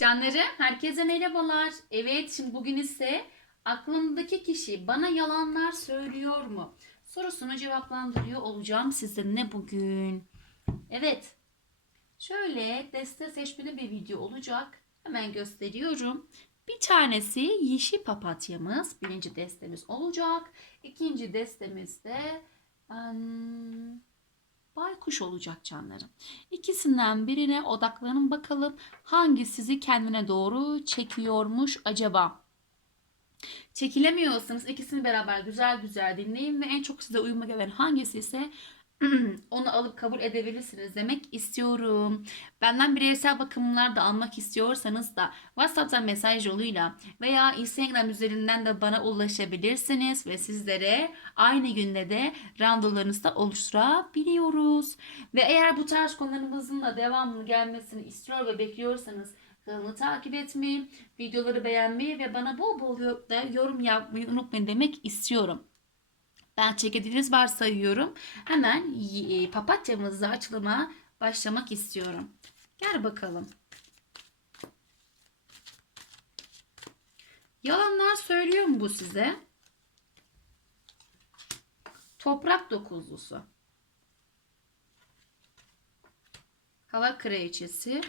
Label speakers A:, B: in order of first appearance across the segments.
A: Canlarım herkese merhabalar. Evet şimdi bugün ise aklımdaki kişi bana yalanlar söylüyor mu? Sorusunu cevaplandırıyor olacağım sizinle bugün. Evet. Şöyle deste seçmeli bir video olacak. Hemen gösteriyorum. Bir tanesi yeşil papatyamız. Birinci destemiz olacak. İkinci destemiz de em, baykuş olacak canlarım. İkisinden birine odaklanın bakalım hangi sizi kendine doğru çekiyormuş acaba? Çekilemiyorsanız ikisini beraber güzel güzel dinleyin ve en çok size uyuma gelen hangisi ise onu alıp kabul edebilirsiniz demek istiyorum. Benden bireysel bakımlar da almak istiyorsanız da WhatsApp'tan mesaj yoluyla veya Instagram üzerinden de bana ulaşabilirsiniz ve sizlere aynı günde de randevularınızı da oluşturabiliyoruz. Ve eğer bu tarz konularımızın da devamlı gelmesini istiyor ve bekliyorsanız kanalımı takip etmeyi, videoları beğenmeyi ve bana bol bol yorum yapmayı unutmayın demek istiyorum. Ben çekediğiniz varsayıyorum. Hemen e, papatyamızı açılıma başlamak istiyorum. Gel bakalım. Yalanlar söylüyor mu bu size? Toprak dokuzlusu. Hava kraliçesi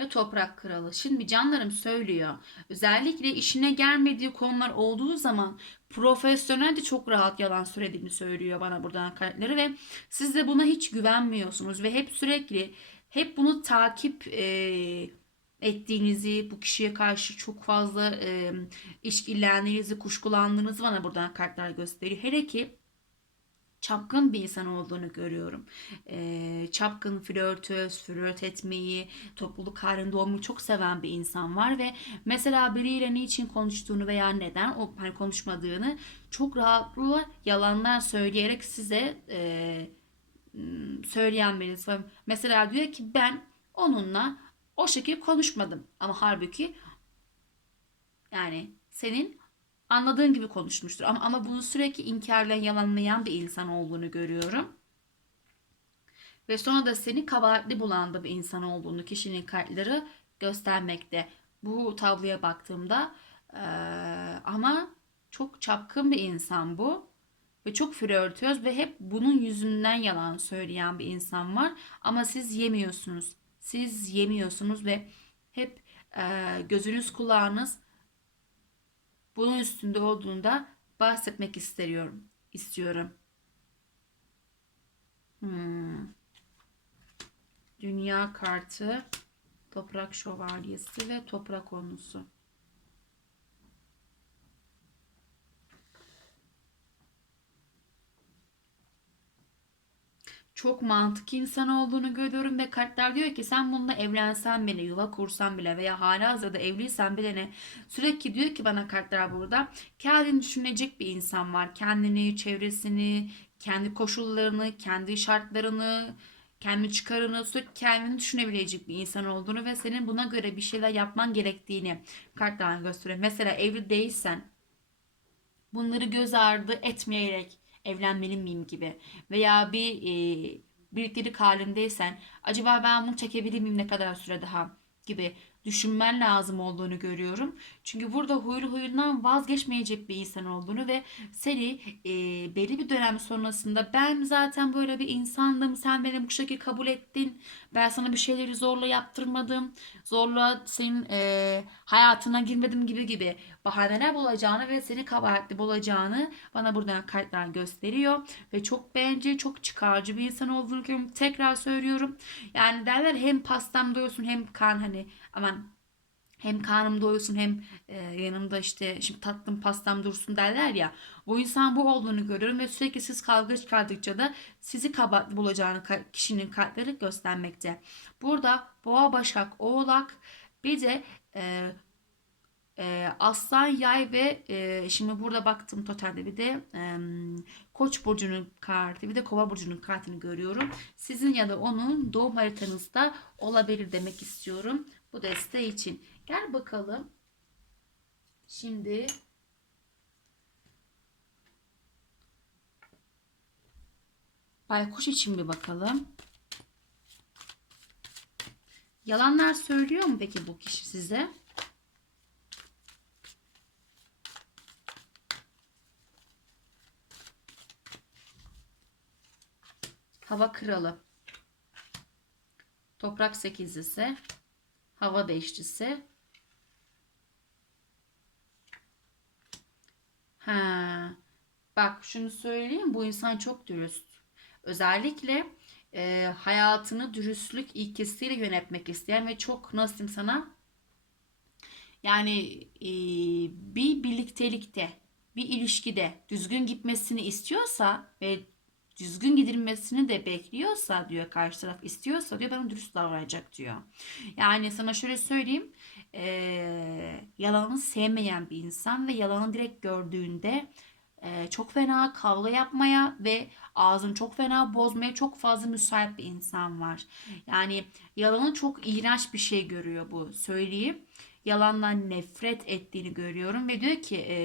A: ve toprak kralı. Şimdi canlarım söylüyor. Özellikle işine gelmediği konular olduğu zaman profesyonel de çok rahat yalan söylediğini söylüyor bana buradan kartları ve siz de buna hiç güvenmiyorsunuz ve hep sürekli hep bunu takip e, ettiğinizi, bu kişiye karşı çok fazla e, işkillendiğinizi, kuşkulandığınızı bana buradan kartlar gösteriyor. Hele ki çapkın bir insan olduğunu görüyorum. Ee, çapkın, flörtöz, flört etmeyi, topluluk halinde olmayı çok seven bir insan var ve mesela biriyle niçin konuştuğunu veya neden o hani konuşmadığını çok rahatlıkla yalanlar söyleyerek size e, söyleyen birisi var. Mesela diyor ki ben onunla o şekilde konuşmadım ama halbuki yani senin anladığın gibi konuşmuştur. Ama, ama bunu sürekli inkarlayan, yalanlayan bir insan olduğunu görüyorum. Ve sonra da seni kabahatli bulan bir insan olduğunu kişinin kartları göstermekte. Bu tabloya baktığımda ee, ama çok çapkın bir insan bu. Ve çok flörtöz ve hep bunun yüzünden yalan söyleyen bir insan var. Ama siz yemiyorsunuz. Siz yemiyorsunuz ve hep e, gözünüz kulağınız bunun üstünde olduğunda bahsetmek istiyorum. istiyorum. Hmm. Dünya kartı, toprak şövalyesi ve toprak konusu. Çok mantık insan olduğunu görüyorum ve kartlar diyor ki sen bununla evlensen bile, yuva kursan bile veya hala hazırda evliysen bile ne sürekli diyor ki bana kartlar burada kendini düşünecek bir insan var. Kendini, çevresini, kendi koşullarını, kendi şartlarını, kendi çıkarını, sürekli kendini düşünebilecek bir insan olduğunu ve senin buna göre bir şeyler yapman gerektiğini kartlar gösteriyor. Mesela evli değilsen bunları göz ardı etmeyerek evlenmeli miyim gibi veya bir e, birliktelik halindeysen acaba ben bunu çekebilir miyim ne kadar süre daha gibi düşünmen lazım olduğunu görüyorum. Çünkü burada huylu huyundan vazgeçmeyecek bir insan olduğunu ve seni e, belli bir dönem sonrasında ben zaten böyle bir insandım. Sen beni bu şekilde kabul ettin. Ben sana bir şeyleri zorla yaptırmadım. Zorla senin e, hayatına girmedim gibi gibi bahaneler bulacağını ve seni kabahatli bulacağını bana buradan kartlar gösteriyor. Ve çok bencil, çok çıkarcı bir insan olduğunu. Tekrar söylüyorum. Yani derler hem pastam doyuyorsun hem kan hani aman hem karnım doyusun hem e, yanımda işte şimdi tatlım pastam dursun derler ya. Bu insan bu olduğunu görüyorum ve sürekli siz kavga çıkardıkça da sizi kabahatli bulacağını kişinin kartları göstermekte. Burada boğa, başak, oğlak bir de e, e, aslan, yay ve e, şimdi burada baktım totalde bir de koç burcunun kartı bir de kova burcunun kartını görüyorum. Sizin ya da onun doğum haritanızda olabilir demek istiyorum bu deste için. Gel bakalım. Şimdi Baykuş için bir bakalım. Yalanlar söylüyor mu peki bu kişi size? Hava kralı. Toprak sekizlisi. Hava beşlisi. Ha. Bak şunu söyleyeyim bu insan çok dürüst. Özellikle e, hayatını dürüstlük ilkesiyle yönetmek isteyen ve çok nasıl diyeyim sana yani e, bir birliktelikte bir ilişkide düzgün gitmesini istiyorsa ve düzgün gidilmesini de bekliyorsa diyor karşı taraf istiyorsa diyor bana dürüst davranacak diyor. Yani sana şöyle söyleyeyim e, yalanı sevmeyen bir insan ve yalanı direkt gördüğünde e, çok fena kavga yapmaya ve ağzını çok fena bozmaya çok fazla müsait bir insan var. Yani yalanı çok iğrenç bir şey görüyor bu söyleyeyim. Yalandan nefret ettiğini görüyorum ve diyor ki e,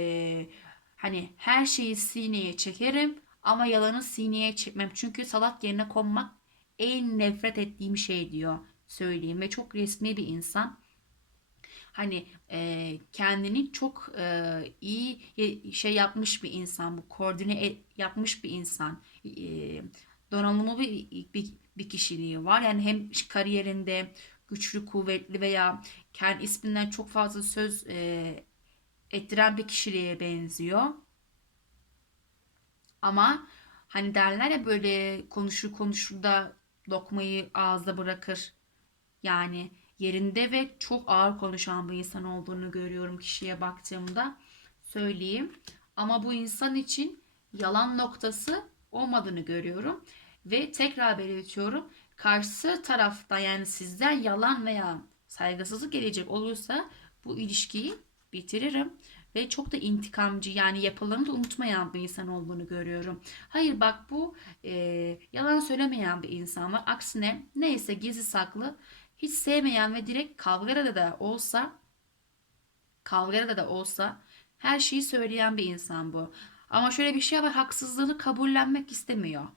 A: hani her şeyi sineye çekerim ama yalanı sineye çekmem. Çünkü salak yerine konmak en nefret ettiğim şey diyor söyleyeyim. Ve çok resmi bir insan. Hani e, kendini çok e, iyi şey yapmış bir insan bu koordine e- yapmış bir insan. E, donanımlı bir, bir, bir kişiliği var. Yani hem kariyerinde güçlü kuvvetli veya kendi isminden çok fazla söz e, ettiren bir kişiliğe benziyor ama hani derler ya böyle konuşur konuşur da lokmayı ağızda bırakır yani yerinde ve çok ağır konuşan bir insan olduğunu görüyorum kişiye baktığımda söyleyeyim. Ama bu insan için yalan noktası olmadığını görüyorum. Ve tekrar belirtiyorum. Karşı tarafta yani sizden yalan veya saygısızlık gelecek olursa bu ilişkiyi bitiririm. Ve çok da intikamcı yani yapılarını da unutmayan bir insan olduğunu görüyorum. Hayır bak bu e, yalan söylemeyen bir insan var. Aksine neyse gizli saklı hiç sevmeyen ve direkt kavgada da olsa kavgada da olsa her şeyi söyleyen bir insan bu. Ama şöyle bir şey var haksızlığını kabullenmek istemiyor.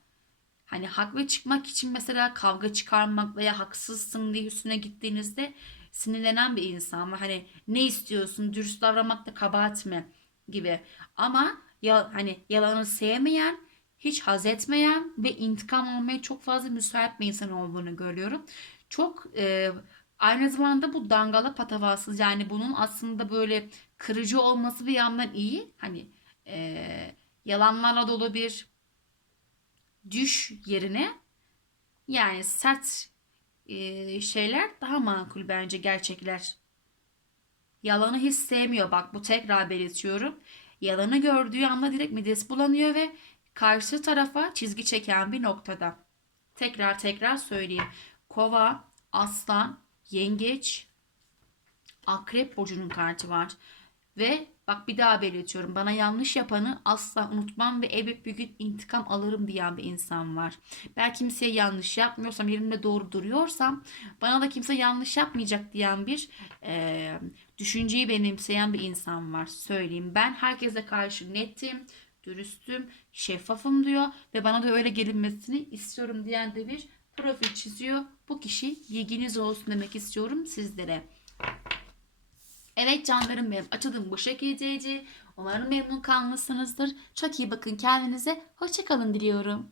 A: Hani haklı çıkmak için mesela kavga çıkarmak veya haksızsın diye üstüne gittiğinizde sinirlenen bir insan ve hani ne istiyorsun dürüst davranmak da kabahat mi gibi. Ama ya hani yalanı sevmeyen, hiç haz etmeyen ve intikam almaya çok fazla müsait bir insan olduğunu görüyorum. Çok e, aynı zamanda bu dangala patavatsız yani bunun aslında böyle kırıcı olması bir yandan iyi. Hani e, yalanlarla dolu bir düş yerine yani sert şeyler daha makul bence gerçekler. Yalanı hiç sevmiyor. Bak bu tekrar belirtiyorum. Yalanı gördüğü anda direkt midesi bulanıyor ve karşı tarafa çizgi çeken bir noktada. Tekrar tekrar söyleyeyim. Kova, aslan, yengeç, akrep burcunun kartı var. Ve bak bir daha belirtiyorum. Bana yanlış yapanı asla unutmam ve elbet bir gün intikam alırım diyen bir insan var. Ben kimseye yanlış yapmıyorsam, yerimde doğru duruyorsam bana da kimse yanlış yapmayacak diyen bir e, düşünceyi benimseyen bir insan var. Söyleyeyim. Ben herkese karşı netim, dürüstüm, şeffafım diyor ve bana da öyle gelinmesini istiyorum diyen de bir profil çiziyor. Bu kişi bilginiz olsun demek istiyorum sizlere. Evet canlarım benim açılım bu şekildeydi. Umarım memnun kalmışsınızdır. Çok iyi bakın kendinize. Hoşçakalın diliyorum.